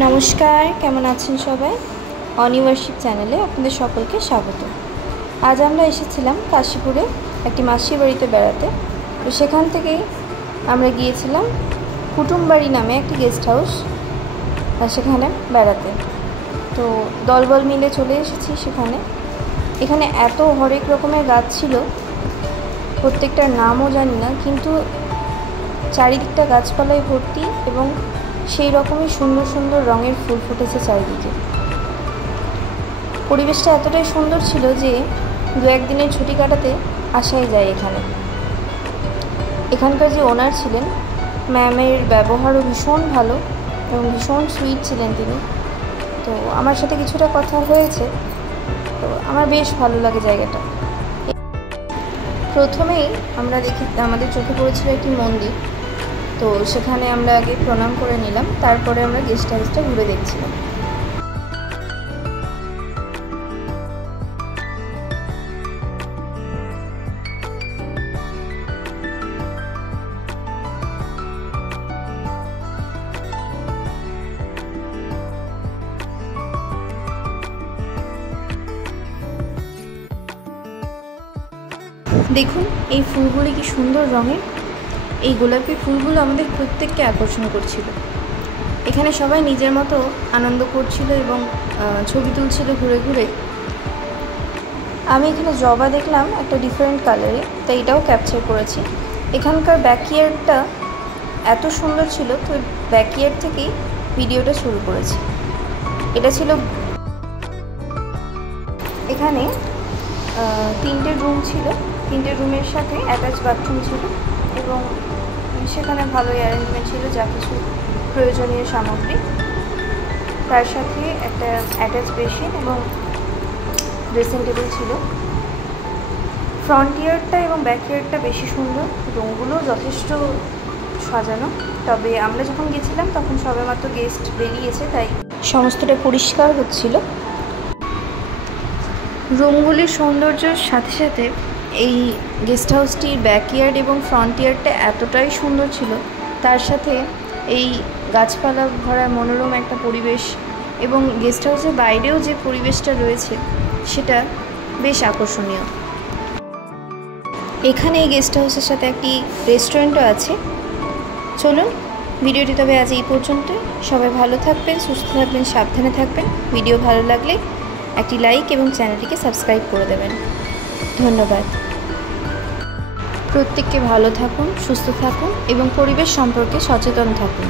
নমস্কার, কেমন আছেন সবাই? অনিভার্সিপ চ্যানেলে আপনাদের সকলকে স্বাগত। আজ আমরা এসেছিলাম কাশীপুরে একটি মাসির বাড়িতে বেড়াতে। তো সেখান থেকেই আমরা গিয়েছিলাম কুটুমবাড়ি নামে একটি গেস্ট হাউস, সেখানে বেড়াতে। তো দলবল মিলে চলে এসেছি সেখানে। এখানে এত হরেক রকমের গাছ ছিল, প্রত্যেকটার নামও জানি না, কিন্তু চারিদিকটা গাছপালায় ভর্তি এবং সেই রকমই সুন্দর সুন্দর রঙের ফুল ফুটেছে চারিদিকে। পরিবেশটা এতটাই সুন্দর ছিল যে দু একদিনের ছুটি কাটাতে আসাই যায় এখানে। এখানকার যে ওনার ছিলেন, ম্যামের ব্যবহারও ভীষণ ভালো এবং ভীষণ সুইট ছিলেন তিনি। তো আমার সাথে কিছুটা কথা হয়েছে, তো আমার বেশ ভালো লাগে জায়গাটা। প্রথমেই আমরা আমাদের চোখে পড়েছিল একটি মন্দির। তো সেখানে আমরা আগে প্রণাম করে নিলাম, তারপরে আমরা গেস্ট হাউসটা ঘুরে দেখছিলাম। দেখুন এই ফুলগুলি কি সুন্দর রঙের। এই গোলাপি ফুলগুলো আমাদের প্রত্যেককে আকর্ষণ করছিল। এখানে সবাই নিজের মতো আনন্দ করছিল এবং ছবি তুলছিল ঘুরে ঘুরে। আমি এখানে জবা দেখলাম একটা ডিফারেন্ট কালারে, তাই এটাও ক্যাপচার করেছি। এখানকার ব্যাকইয়ার্ডটা এত সুন্দর ছিল, তো ব্যাকইয়ার্ড থেকেই ভিডিওটা শুরু করেছি। এটা ছিল, এখানে 3টে রুম ছিল, 3টে রুমের সাথে অ্যাটাচ বাথরুম ছিল এবং সেখানে ভালোই অ্যারেঞ্জমেন্ট ছিল, যা কিছু প্রয়োজনীয় সামগ্রী। তার সাথে একটা অ্যাটাচ বেসিন এবং ড্রেসিং টেবিল ছিল। ফ্রন্ট ইয়ার্ডটা এবং ব্যাক ইয়ার্ডটা বেশি সুন্দর, রুমগুলো যথেষ্ট সাজানো। তবে আমরা যখন গেছিলাম তখন সবেমাত্র গেস্ট বেরিয়েছে, তাই সমস্তটা পরিষ্কার হচ্ছিল। রুমগুলির সৌন্দর্যের সাথে সাথে এই গেস্ট হাউসটির ব্যাকইয়ার্ড এবং ফ্রন্ট ইয়ার্ডটা এতটাই সুন্দর ছিল, তার সাথে এই গাছপালা ভরা মনোরম একটা পরিবেশ এবং গেস্ট হাউসের বাইরেও যে পরিবেশটা রয়েছে সেটা বেশ আকর্ষণীয়। এখানে এই গেস্ট হাউসের সাথে একটি রেস্টুরেন্টও আছে। চলুন, ভিডিওটি তবে আজ এই পর্যন্ত। সবাই ভালো থাকবেন, সুস্থ থাকবেন, সাবধানে থাকবেন। ভিডিও ভালো লাগলে একটি লাইক এবং চ্যানেলটিকে সাবস্ক্রাইব করে দেবেন। ধন্যবাদ। প্রত্যেককে ভালো থাকুন, সুস্থ থাকুন এবং পরিবেশ সম্পর্কে সচেতন থাকুন।